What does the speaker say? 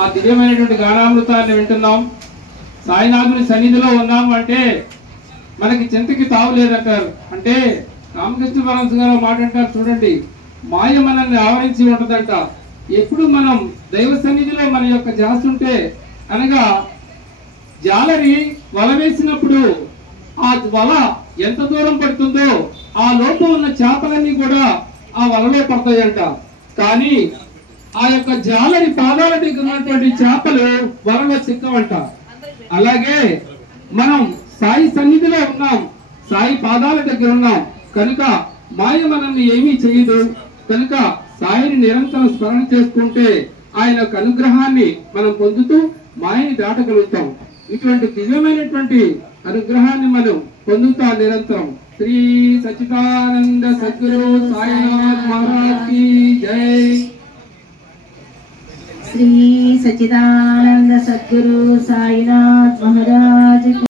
ఆ దివ్యమైనటువంటి గానామృతాన్ని వింటున్నాం. సాయినాథుని సన్నిధిలో ఉన్నాము అంటే మనకి చింతకి తావు లేదంటారు. అంటే రామకృష్ణ పరమహంస గారు మాట్లాడతారు చూడండి, మాయ మనల్ని ఆవరించి ఉంటుందంట. ఎప్పుడు మనం దైవ సన్నిధిలో మన యొక్క ధ్యాస ఉంటే, అనగా జాలరి వల వేసినప్పుడు ఆ వల ఎంత దూరం పడుతుందో ఆ లోపల ఉన్న చేపలన్నీ కూడా ఆ వలలో పడతాయంట. కానీ ఆ యొక్క జాలరి పాదాల దగ్గర ఉన్నటువంటి చేపలు వలలో చిక్కవంట. అలాగే మనం సాయి సన్నిధిలో ఉన్నాం, సాయి పాదాల దగ్గర ఉన్నాం కనుక మాయ మనల్ని ఏమీ చేయదు. కనుక సాయిని నిరంతరం స్మరణ చేసుకుంటే ఆయన యొక్క అనుగ్రహాన్ని మనం పొందుతూ మాయని దాటగలుగుతాం. ఇటువంటి దివ్యమైనటువంటి అనుగ్రహాన్ని మనం పొందుతాం నిరంతరం. శ్రీ సచ్చిదానంద సద్గురు సాయినాథ్ మహారాజ్ की जय। श्री सच्चिदानंद सद्गुरु साईनाथ महाराज।